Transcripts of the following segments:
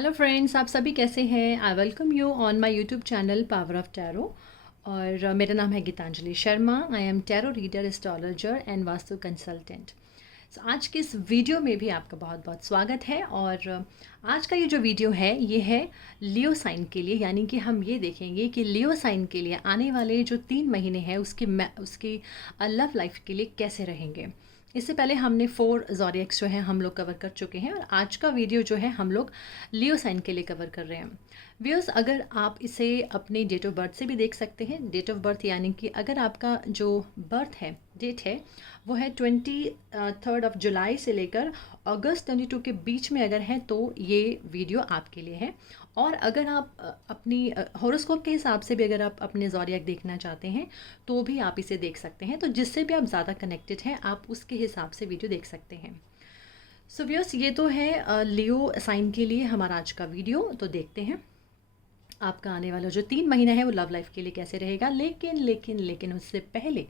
Hello friends, आप सभी कैसे हैं। I welcome you on my YouTube channel power of tarot. और मेरा नाम है Geetanjali Sharma. I am tarot reader, astrologer and vastu consultant. आज के इस वीडियो में भी आपका बहुत बहुत स्वागत है। और आज का ये जो वीडियो है ये है लियो साइन के लिए, यानी कि हम ये देखेंगे कि लियो साइन के लिए आने वाले जो 3 महीने हैं उसकी लव लाइफ के लिए कैसे रहेंगे। इससे पहले हमने 4 ज़ोडिएक्स जो है हम लोग कवर कर चुके हैं, और आज का वीडियो जो है हम लोग लियो साइन के लिए कवर कर रहे हैं। व्यूअर्स, अगर आप इसे अपनी डेट ऑफ बर्थ से भी देख सकते हैं। डेट ऑफ बर्थ यानी कि अगर आपका जो बर्थ है, डेट है, वो है 23 जुलाई से लेकर अगस्त 22 के बीच में अगर है तो ये वीडियो आपके लिए है। और अगर आप अपनी हॉरोस्कोप के हिसाब से भी अगर आप अपने ज़ोडिएक देखना चाहते हैं तो भी आप इसे देख सकते हैं। तो जिससे भी आप ज़्यादा कनेक्टेड हैं आप उसके हिसाब से वीडियो देख सकते हैं। सो व्यूअर्स, ये तो है लियो साइन के लिए हमारा आज का वीडियो। तो देखते हैं आपका आने वाला जो 3 महीना है वो लव लाइफ के लिए कैसे रहेगा। लेकिन उससे पहले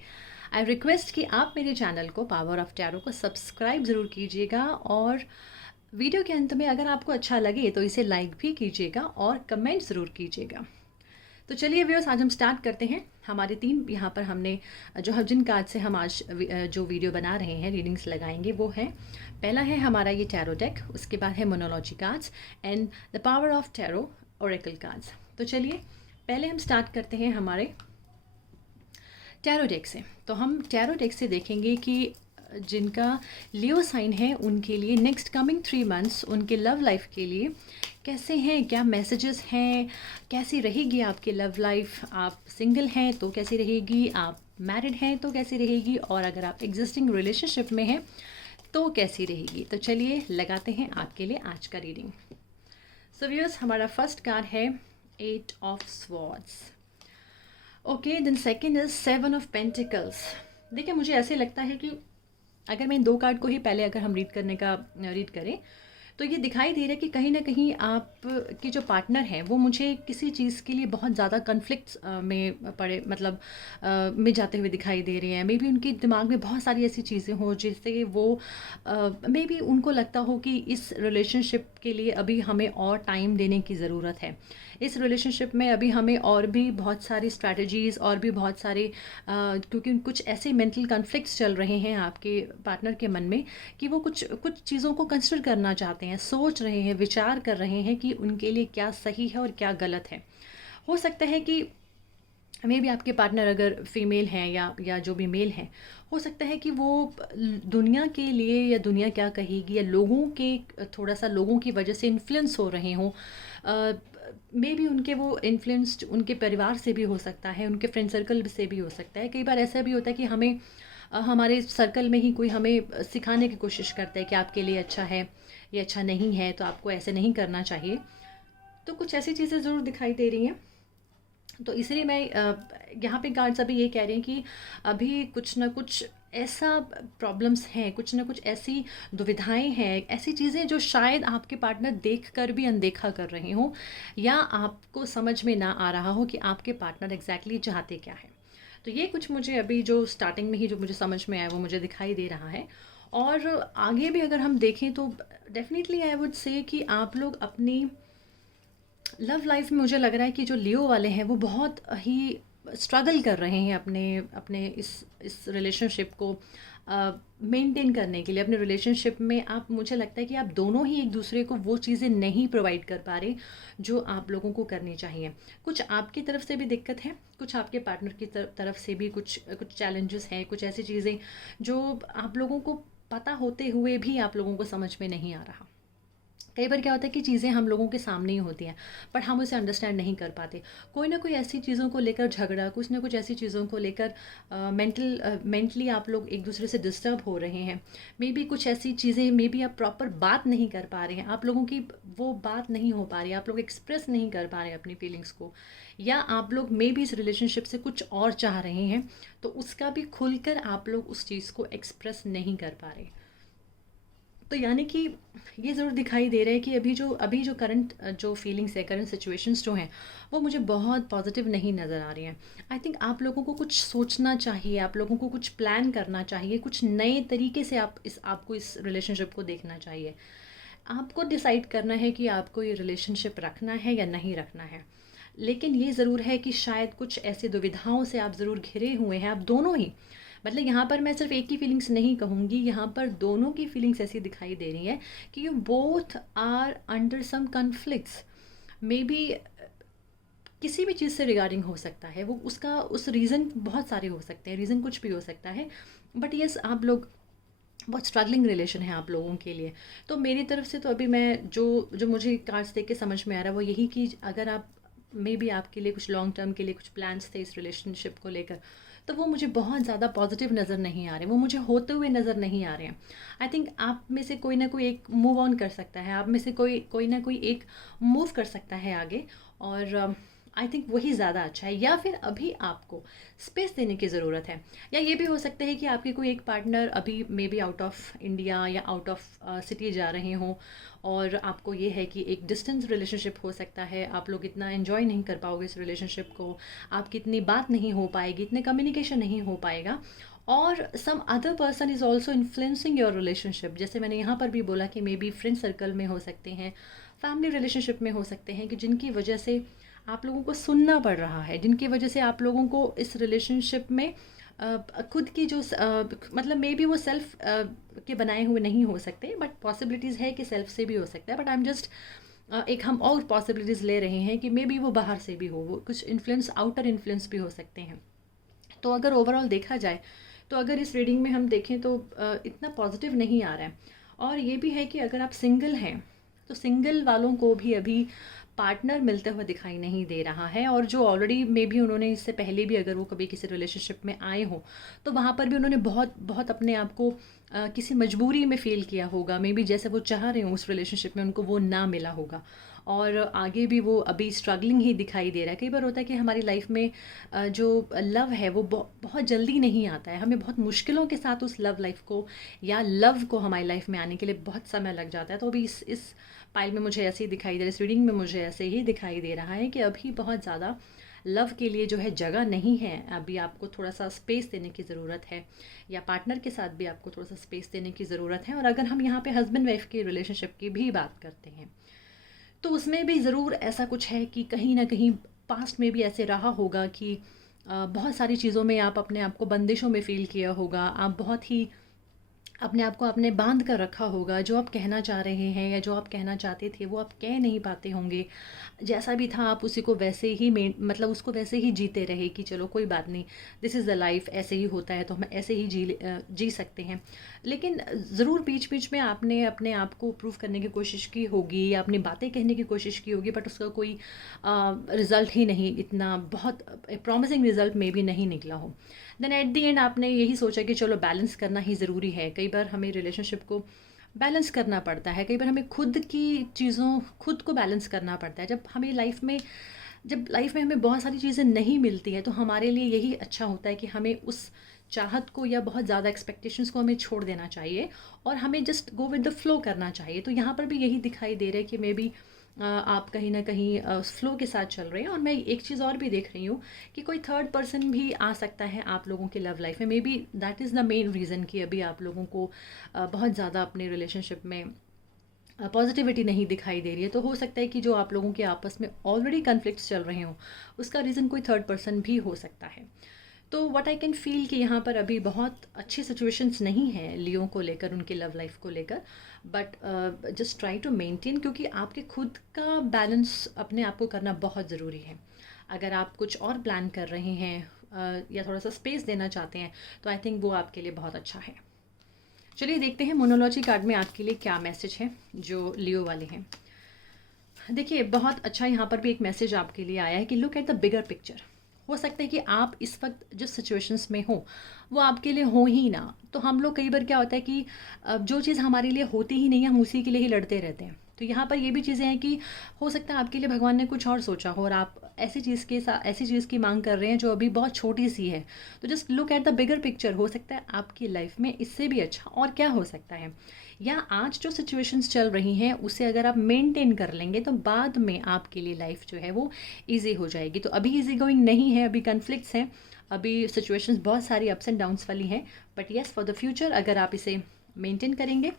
आई रिक्वेस्ट कि आप मेरे चैनल को पावर ऑफ टैरो को सब्सक्राइब ज़रूर कीजिएगा, और वीडियो के अंत में अगर आपको अच्छा लगे तो इसे लाइक भी कीजिएगा और कमेंट ज़रूर कीजिएगा। तो चलिए व्यूअर्स, आज हम स्टार्ट करते हैं। हमारे 3 यहाँ पर हमने जो हम जिन कार्ड से हम आज जो वीडियो बना रहे हैं, रीडिंग्स लगाएंगे, वो है, पहला है हमारा ये टैरो डेक, उसके बाद है मोनोलॉजी cards and the power of tarot oracle cards. तो चलिए पहले हम स्टार्ट करते हैं हमारे टैरो डेक से। तो हम टैरो डेक से देखेंगे कि जिनका लियो साइन है उनके लिए नेक्स्ट कमिंग 3 मंथ्स उनके लव लाइफ के लिए कैसे हैं, क्या मैसेजेस हैं, कैसी रहेगी आपकी लव लाइफ। आप सिंगल हैं तो कैसी रहेगी, आप मैरिड हैं तो कैसी रहेगी, और अगर आप एग्जिस्टिंग रिलेशनशिप में हैं तो कैसी रहेगी। तो चलिए लगाते हैं आपके लिए आज का रीडिंग। सो व्यूअर्स, हमारा फर्स्ट कार्ड है 8 of swords. Okay, then second is 7 of pentacles. देखिए, मुझे ऐसे लगता है कि अगर मैं इन 2 कार्ड को ही पहले अगर हम रीड करें तो ये दिखाई दे रहा है कि कहीं ना कहीं आप के जो पार्टनर हैं वो मुझे किसी चीज़ के लिए बहुत ज़्यादा कन्फ्लिक्ट्स में पड़े, मतलब में जाते हुए दिखाई दे रहे हैं। मे बी उनके दिमाग में बहुत सारी ऐसी चीज़ें हों जिससे वो मे बी उनको लगता हो कि इस रिलेशनशिप के लिए अभी हमें और टाइम देने की ज़रूरत है। इस रिलेशनशिप में अभी हमें और भी बहुत सारी स्ट्रैटेजीज़ और भी बहुत सारे क्योंकि कुछ ऐसे मेंटल कॉन्फ्लिक्ट्स चल रहे हैं आपके पार्टनर के मन में कि वो कुछ कुछ चीज़ों को कंसिडर करना चाहते हैं, सोच रहे हैं, विचार कर रहे हैं कि उनके लिए क्या सही है और क्या गलत है। हो सकता है कि मे भी आपके पार्टनर अगर फीमेल हैं या जो भी मेल हैं, हो सकता है कि वो दुनिया के लिए या दुनिया क्या कहेगी या लोगों के थोड़ा सा लोगों की वजह से इन्फ्लुएंस हो रहे हों। मे बी उनके वो इन्फ्लुएंस्ड उनके परिवार से भी हो सकता है, उनके फ्रेंड सर्कल से भी हो सकता है। कई बार ऐसा भी होता है कि हमें हमारे सर्कल में ही कोई हमें सिखाने की कोशिश करता है कि आपके लिए अच्छा है, ये अच्छा नहीं है, तो आपको ऐसे नहीं करना चाहिए। तो कुछ ऐसी चीज़ें ज़रूर दिखाई दे रही हैं। तो इसलिए मैं यहाँ पे कार्ड्स अभी ये कह रहे हैं कि अभी कुछ ना कुछ ऐसा प्रॉब्लम्स हैं, कुछ ना कुछ ऐसी दुविधाएं हैं, ऐसी चीज़ें जो शायद आपके पार्टनर देखकर भी अनदेखा कर रहे हों, या आपको समझ में ना आ रहा हो कि आपके पार्टनर एग्जैक्टली चाहते क्या है। तो ये कुछ मुझे अभी जो स्टार्टिंग में ही जो मुझे समझ में आया वो मुझे दिखाई दे रहा है। और आगे भी अगर हम देखें तो डेफिनेटली आई वुड से कि आप लोग अपनी लव लाइफ में, मुझे लग रहा है कि जो लियो वाले हैं वो बहुत ही स्ट्रगल कर रहे हैं अपने अपने इस रिलेशनशिप को मेंटेन करने के लिए। अपने रिलेशनशिप में आप, मुझे लगता है कि आप दोनों ही एक दूसरे को वो चीज़ें नहीं प्रोवाइड कर पा रहे जो आप लोगों को करनी चाहिए। कुछ आपकी तरफ से भी दिक्कत है, कुछ आपके पार्टनर की तरफ से भी कुछ कुछ चैलेंजेस हैं, कुछ ऐसी चीज़ें जो आप लोगों को पता होते हुए भी आप लोगों को समझ में नहीं आ रहा। कई बार क्या होता है कि चीज़ें हम लोगों के सामने ही होती हैं बट हम उसे अंडरस्टैंड नहीं कर पाते। कोई ना कोई ऐसी चीज़ों को लेकर झगड़ा, कुछ ना कुछ ऐसी चीज़ों को लेकर मेंटली आप लोग एक दूसरे से डिस्टर्ब हो रहे हैं। मे बी कुछ ऐसी चीज़ें, मे बी आप प्रॉपर बात नहीं कर पा रहे हैं, आप लोगों की वो बात नहीं हो पा रही, आप लोग एक्सप्रेस नहीं कर पा रहे हैं अपनी फीलिंग्स को, या आप लोग मे बी इस रिलेशनशिप से कुछ और चाह रहे हैं तो उसका भी खुलकर आप लोग उस चीज़ को एक्सप्रेस नहीं कर पा रहे। तो यानी कि ये ज़रूर दिखाई दे रहा है कि अभी जो करंट जो फीलिंग्स है, करंट सिचुएशंस जो हैं, वो मुझे बहुत पॉजिटिव नहीं नज़र आ रही हैं। आई थिंक आप लोगों को कुछ सोचना चाहिए, आप लोगों को कुछ प्लान करना चाहिए, कुछ नए तरीके से आपको इस रिलेशनशिप को देखना चाहिए। आपको डिसाइड करना है कि आपको ये रिलेशनशिप रखना है या नहीं रखना है। लेकिन ये ज़रूर है कि शायद कुछ ऐसी दुविधाओं से आप ज़रूर घिरे हुए हैं, आप दोनों ही। मतलब यहाँ पर मैं सिर्फ एक की फीलिंग्स नहीं कहूँगी, यहाँ पर दोनों की फीलिंग्स ऐसी दिखाई दे रही हैं कि you both are under some conflicts. Maybe किसी भी चीज़ से रिगार्डिंग हो सकता है वो, उसका उस रीज़न बहुत सारे हो सकते हैं, रीज़न कुछ भी हो सकता है। बट यस, आप लोग बहुत स्ट्रगलिंग रिलेशन है आप लोगों के लिए। तो मेरी तरफ से तो अभी मैं जो जो मुझे कार्ड्स देख के समझ में आ रहा है वो यही कि अगर आप मे बी आपके लिए कुछ लॉन्ग टर्म के लिए कुछ प्लान्स थे इस रिलेशनशिप को लेकर, तो वो मुझे बहुत ज़्यादा पॉजिटिव नज़र नहीं आ रहे, वो मुझे होते हुए नज़र नहीं आ रहे हैं। आई थिंक आप में से कोई ना कोई एक मूव ऑन कर सकता है, आप में से कोई कोई ना कोई एक मूव कर सकता है आगे। और आई थिंक वही ज़्यादा अच्छा है। या फिर अभी आपको स्पेस देने की ज़रूरत है, या ये भी हो सकता है कि आपके कोई एक पार्टनर अभी may be out of India या आउट ऑफ सिटी जा रहे हों, और आपको ये है कि एक डिस्टेंस रिलेशनशिप हो सकता है, आप लोग इतना एंजॉय नहीं कर पाओगे इस रिलेशनशिप को, आपकी इतनी बात नहीं हो पाएगी, इतने कम्युनिकेशन नहीं हो पाएगा, और some other person is also influencing your relationship. जैसे मैंने यहाँ पर भी बोला कि मे बी फ्रेंड सर्कल में हो सकते हैं, फैमिली रिलेशनशिप में हो सकते हैं, कि जिनकी वजह से आप लोगों को सुनना पड़ रहा है, जिनकी वजह से आप लोगों को इस रिलेशनशिप में खुद की जो मतलब मे बी वो सेल्फ के बनाए हुए नहीं हो सकते, बट पॉसिबिलिटीज़ है कि सेल्फ से भी हो सकता है। बट आई एम जस्ट एक हम और पॉसिबिलिटीज़ ले रहे हैं कि मे बी वो बाहर से भी हो, वो कुछ इन्फ्लुएंस, आउटर इन्फ्लुएंस भी हो सकते हैं। तो अगर ओवरऑल देखा जाए, तो अगर इस रीडिंग में हम देखें तो इतना पॉजिटिव नहीं आ रहा है। और ये भी है कि अगर आप सिंगल हैं, तो सिंगल वालों को भी अभी पार्टनर मिलते हुए दिखाई नहीं दे रहा है। और जो ऑलरेडी मे बी उन्होंने इससे पहले भी अगर वो कभी किसी रिलेशनशिप में आए हो, तो वहाँ पर भी उन्होंने बहुत बहुत अपने आप को किसी मजबूरी में फ़ील किया होगा। मे बी जैसे वो चाह रहे हो उस रिलेशनशिप में उनको वो ना मिला होगा, और आगे भी वो अभी स्ट्रगलिंग ही दिखाई दे रहा है। कई बार होता है कि हमारी लाइफ में जो लव है वो बहुत जल्दी नहीं आता है, हमें बहुत मुश्किलों के साथ उस लव लाइफ को या लव को हमारी लाइफ में आने के लिए बहुत समय लग जाता है। तो अभी इस पाइल में मुझे ऐसे ही दिखाई दे रहा है, इस रीडिंग में मुझे ऐसे ही दिखाई दे रहा है कि अभी बहुत ज़्यादा लव के लिए जो है जगह नहीं है। अभी आपको थोड़ा सा स्पेस देने की ज़रूरत है, या पार्टनर के साथ भी आपको थोड़ा सा स्पेस देने की ज़रूरत है। और अगर हम यहाँ पे हस्बैंड वाइफ की रिलेशनशिप की भी बात करते हैं, तो उसमें भी ज़रूर ऐसा कुछ है कि कहीं ना कहीं पास्ट में भी ऐसे रहा होगा कि बहुत सारी चीज़ों में आप अपने आप को बंदिशों में फ़ील किया होगा, आप बहुत ही अपने आप को आपने बांध कर रखा होगा। जो आप कहना चाह रहे हैं या जो आप कहना चाहते थे वो आप कह नहीं पाते होंगे। जैसा भी था आप उसी को वैसे ही मतलब उसको वैसे ही जीते रहे कि चलो कोई बात नहीं, दिस इज़ द लाइफ, ऐसे ही होता है तो हम ऐसे ही जी सकते हैं। लेकिन ज़रूर बीच बीच में आपने अपने आप को प्रूव करने की कोशिश की होगी, या अपनी बातें कहने की कोशिश की होगी, बट उसका कोई रिज़ल्ट ही नहीं, इतना बहुत प्रॉमिसिंग रिज़ल्ट में भी नहीं निकला हो। देन एट दी एंड आपने यही सोचा कि चलो बैलेंस करना ही ज़रूरी है। कई बार हमें रिलेशनशिप को बैलेंस करना पड़ता है, कई बार हमें खुद की चीज़ों खुद को बैलेंस करना पड़ता है। जब लाइफ में हमें बहुत सारी चीज़ें नहीं मिलती हैं, तो हमारे लिए यही अच्छा होता है कि हमें उस चाहत को या बहुत ज़्यादा एक्सपेक्टेशंस को हमें छोड़ देना चाहिए, और हमें just go with the flow करना चाहिए। तो यहाँ पर भी यही दिखाई दे रहा है कि मे बी आप कहीं ना कहीं फ्लो के साथ चल रहे हैं। और मैं एक चीज़ और भी देख रही हूँ कि कोई थर्ड पर्सन भी आ सकता है आप लोगों के लव लाइफ में। May be that is the main reason कि अभी आप लोगों को बहुत ज़्यादा अपने रिलेशनशिप में पॉजिटिविटी नहीं दिखाई दे रही है। तो हो सकता है कि जो आप लोगों के आपस में ऑलरेडी कन्फ्लिक्ट्स चल रहे हों, उसका रीज़न कोई थर्ड पर्सन भी हो सकता है। तो व्हाट आई कैन फील कि यहाँ पर अभी बहुत अच्छी सिचुएशंस नहीं है लियो को लेकर, उनके लव लाइफ को लेकर। But just try to maintain, क्योंकि आपके खुद का बैलेंस अपने आप को करना बहुत ज़रूरी है। अगर आप कुछ और प्लान कर रहे हैं या थोड़ा सा स्पेस देना चाहते हैं, तो आई थिंक वो आपके लिए बहुत अच्छा है। चलिए देखते हैं मोनोलॉजी कार्ड में आपके लिए क्या मैसेज है जो लियो वाले हैं। देखिए, बहुत अच्छा यहाँ पर भी एक मैसेज आपके लिए आया है कि look at the bigger picture. हो सकता है कि आप इस वक्त जिस सिचुएशंस में हो वो आपके लिए हो ही ना। तो हम लोग कई बार क्या होता है कि जो चीज़ हमारे लिए होती ही नहीं है, हम उसी के लिए ही लड़ते रहते हैं। तो यहाँ पर ये भी चीज़ें हैं कि हो सकता है आपके लिए भगवान ने कुछ और सोचा हो, और आप ऐसी चीज़ के साथ ऐसी चीज़ की मांग कर रहे हैं जो अभी बहुत छोटी सी है। तो just look at the bigger picture. हो सकता है आपकी लाइफ में इससे भी अच्छा और क्या हो सकता है, या आज जो सिचुएशंस चल रही हैं उसे अगर आप मेंटेन कर लेंगे तो बाद में आपके लिए लाइफ जो है वो इजी हो जाएगी। तो अभी इजी गोइंग नहीं है, अभी कन्फ्लिक्ट्स हैं, अभी सिचुएशंस बहुत सारी अप्स एंड डाउन्स वाली हैं। But yes, for the future अगर आप इसे मेंटेन करेंगे,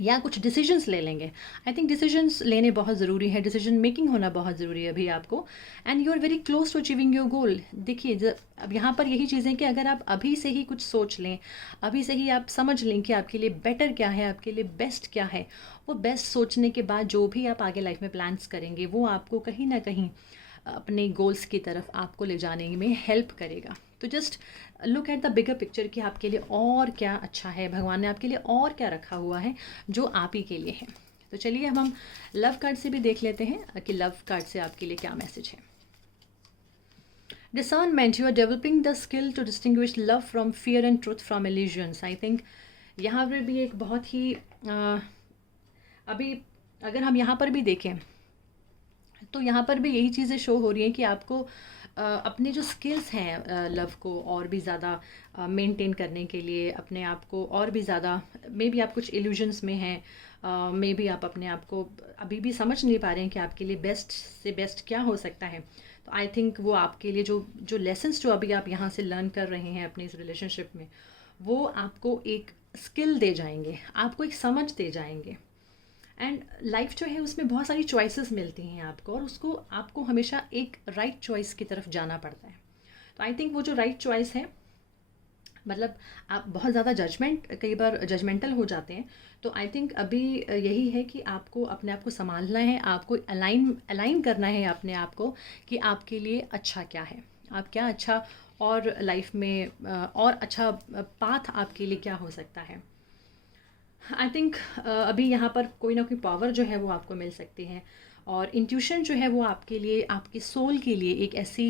या कुछ डिसीजंस ले लेंगे। आई थिंक डिसीजंस लेने बहुत ज़रूरी है, डिसीजन मेकिंग होना बहुत ज़रूरी है अभी आपको। And you are very close to achieving your goal. देखिए अब यहाँ पर यही चीज़ें कि अगर आप अभी से ही कुछ सोच लें, अभी से ही आप समझ लें कि आपके लिए बेटर क्या है, आपके लिए बेस्ट क्या है, वो बेस्ट सोचने के बाद जो भी आप आगे लाइफ में प्लान्स करेंगे वो आपको कहीं ना कहीं अपने गोल्स की तरफ आपको ले जाने में हेल्प करेगा। तो just look at the bigger picture कि आपके लिए और क्या अच्छा है, भगवान ने आपके लिए और क्या रखा हुआ है जो आप ही के लिए है। तो चलिए हम लव कार्ड से भी देख लेते हैं कि लव कार्ड से आपके लिए क्या मैसेज है। Discernment, you are developing the skill to distinguish love from fear and truth from illusions. I think यहाँ पर भी एक बहुत ही अभी अगर हम यहाँ पर भी देखें तो यहाँ पर भी यही चीज़ें शो हो रही हैं कि आपको अपने जो स्किल्स हैं लव को और भी ज़्यादा मेंटेन करने के लिए, अपने आप को और भी ज़्यादा, मे बी आप कुछ इल्यूजन्स में हैं, मे बी आप अपने आप को अभी भी समझ नहीं पा रहे हैं कि आपके लिए बेस्ट से बेस्ट क्या हो सकता है। तो आई थिंक वो आपके लिए जो जो लेसन्स जो अभी आप यहाँ से लर्न कर रहे हैं अपने इस रिलेशनशिप में, वो आपको एक स्किल दे जाएंगे, आपको एक समझ दे जाएंगे। एंड लाइफ जो है उसमें बहुत सारी चॉइसेस मिलती हैं आपको, और उसको आपको हमेशा एक राइट चॉइस की तरफ जाना पड़ता है। तो आई थिंक वो जो राइट चॉइस है, मतलब आप बहुत ज़्यादा कई बार जजमेंटल हो जाते हैं। तो आई थिंक अभी यही है कि आपको अपने आप को संभालना है, आपको अलाइन करना है अपने आप को कि आपके लिए अच्छा क्या है, आप क्या अच्छा और लाइफ में और अच्छा पाथ आपके लिए क्या हो सकता है। आई थिंक अभी यहाँ पर कोई ना कोई पावर जो है वो आपको मिल सकती है, और इंट्यूशन जो है वो आपके लिए, आपके सोल के लिए एक ऐसी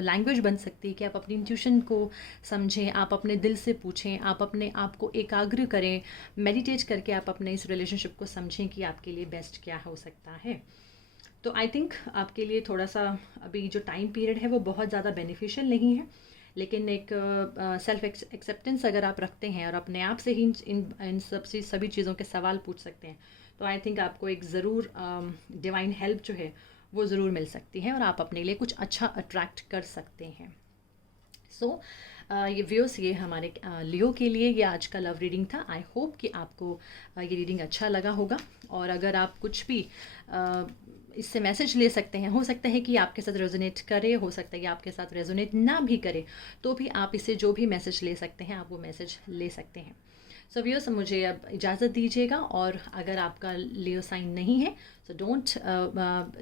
लैंग्वेज बन सकती है कि आप अपनी इंट्यूशन को समझें, आप अपने दिल से पूछें, आप अपने आप को एकाग्र करें, मेडिटेट करके आप अपने इस रिलेशनशिप को समझें कि आपके लिए बेस्ट क्या हो सकता है। तो आई थिंक आपके लिए थोड़ा सा अभी जो टाइम पीरियड है वो बहुत ज़्यादा बेनिफिशियल नहीं है, लेकिन एक सेल्फ एक्सेप्टेंस अगर आप रखते हैं और अपने आप से ही इन सभी चीज़ों के सवाल पूछ सकते हैं, तो आई थिंक आपको एक ज़रूर डिवाइन हेल्प जो है वो ज़रूर मिल सकती है और आप अपने लिए कुछ अच्छा अट्रैक्ट कर सकते हैं। सो ये व्यूअर्स, ये हमारे लियो के लिए ये आज का लव रीडिंग था। आई होप कि आपको ये रीडिंग अच्छा लगा होगा, और अगर आप कुछ भी इससे मैसेज ले सकते हैं, हो सकता है कि आपके साथ रेजोनेट करे, हो सकता है कि आपके साथ रेजोनेट ना भी करे, तो भी आप इससे जो भी मैसेज ले सकते हैं आप वो मैसेज ले सकते हैं। सो व्यूअर्स, मुझे अब इजाज़त दीजिएगा, और अगर आपका लियो साइन नहीं है so don't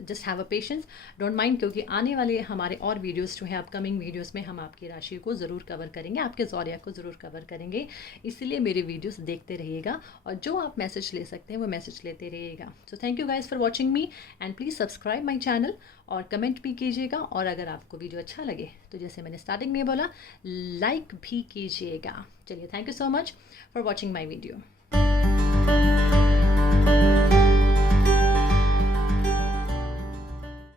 just have a patience, don't mind, क्योंकि आने वाले हमारे और वीडियोस जो है अपकमिंग वीडियोस में हम आपकी राशि को ज़रूर कवर करेंगे, आपके ज़ोडियाक को ज़रूर कवर करेंगे। इसलिए मेरे वीडियोस देखते रहिएगा, और जो आप मैसेज ले सकते हैं वो मैसेज लेते रहिएगा। So thank you guys for watching me, and please subscribe my channel, और कमेंट भी कीजिएगा, और अगर आपको वीडियो अच्छा लगे तो जैसे मैंने स्टार्टिंग में बोला, लाइक भी कीजिएगा। चलिए, thank you so much for watching my video.